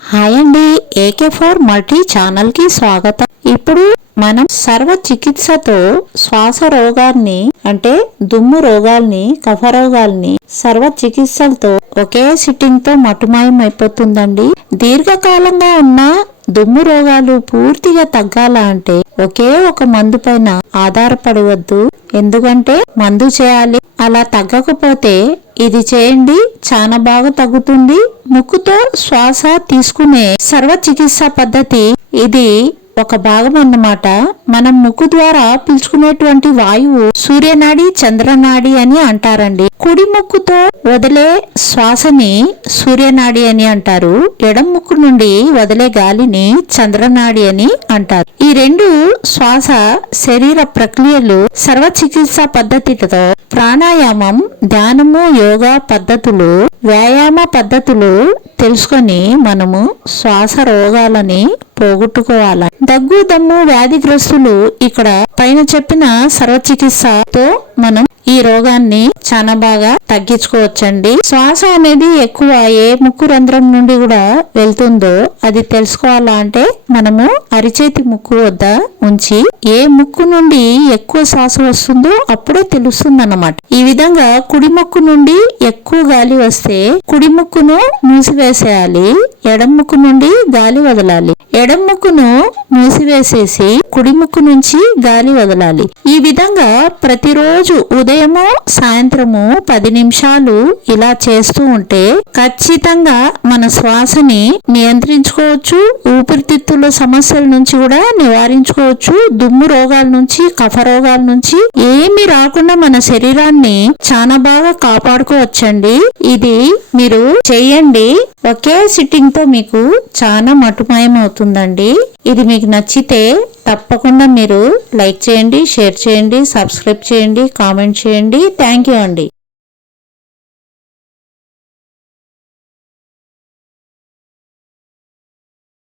Hi అండి, AK4 multi channel కి స్వాగతం. ఇప్పుడు మనం సర్వ చికిత్సతో శ్వాస రోగాల్ని అంటే దుమ్ము రోగాల్ని, కఫ రోగాల్ని సర్వ చికిత్సలతో ఒకే సిట్టింగ్ తో మటుమాయం అయిపోతుందండి. దీర్ఘకాలంగా ఉన్న దుమ్ము రోగాలు పూర్తిగా తగ్గాల అంటే ఒకే ఒక మందు పైన ఆధారపడవద్దు. ఎందుకంటే మందు చేయాలి, అలా తగ్గకపోతే ఇది చేయండి, చాలా బాగా తగ్గుతుంది. ముక్కుతో శ్వాస తీసుకునే సర్వ చికిత్స పద్ధతి ఇది ఒక భాగం అన్నమాట. మనం ముక్కు ద్వారా పీల్చుకునేటువంటి వాయువు సూర్యనాడి, చంద్రనాడి అని అంటారండి. కుడి ముక్కుతో వదిలే శ్వాసని సూర్యనాడి అని అంటారు. ఎడం ముక్కు నుండి వదిలే గాలిని చంద్రనాడి అని అంటారు. ఈ రెండు శ్వాస శరీర ప్రక్రియలు సర్వ చికిత్స పద్ధతితో ప్రాణాయామం, ధ్యానము, యోగా పద్ధతులు, వ్యాయామ పద్ధతులు తెలుసుకొని మనము శ్వాస రోగాలని పోగొట్టుకోవాలి. దగ్గు, దమ్ము వ్యాధిగ్రస్తులు ఇక్కడ పైన చెప్పిన సర్వ చికిత్సతో మనం ఈ రోగాన్ని చాలా బాగా తగ్గించుకోవచ్చండి. శ్వాస అనేది ఎక్కువ ఏ ముక్కు రంధ్రం నుండి కూడా వెళ్తుందో అది తెలుసుకోవాలా అంటే మనము అరిచేతి ముక్కు వద్ద ఉంచి ఏ ముక్కు నుండి ఎక్కువ శ్వాస వస్తుందో అప్పుడే తెలుస్తుంది అన్నమాట. ఈ విధంగా కుడి ముక్కు నుండి ఎక్కువ గాలి వస్తే కుడి ముక్కును మూసివేసేయాలి, ఎడం ముక్కు నుండి గాలి వదలాలి. ఎడం ముక్కును మూసివేసేసి కుడి ముక్కు నుంచి గాలి వదలాలి. ఈ విధంగా ప్రతిరోజు ఉదయము, సాయంత్రము 10 నిమిషాలు ఇలా చేస్తూ ఉంటే ఖచ్చితంగా మన శ్వాసని నియంత్రించుకోవచ్చు. ఊపిరితిత్తుల సమస్యల నుంచి కూడా నివారించుకోవచ్చు. దుమ్ము రోగాల నుంచి, కఫ రోగాల నుంచి ఏమి రాకుండా మన శరీరాన్ని చాలా బాగా కాపాడుకోవచ్చండి. ఇది మీరు చెయ్యండి, ఒకే సిట్టింగ్ తో మీకు చాలా మటుమాయం అవుతుందండి. ఇది మీకు నచ్చితే తప్పకుండా మీరు లైక్ చేయండి, షేర్ చేయండి, సబ్స్క్రైబ్ చేయండి, కామెంట్ చేయండి. థ్యాంక్ యూ అండి.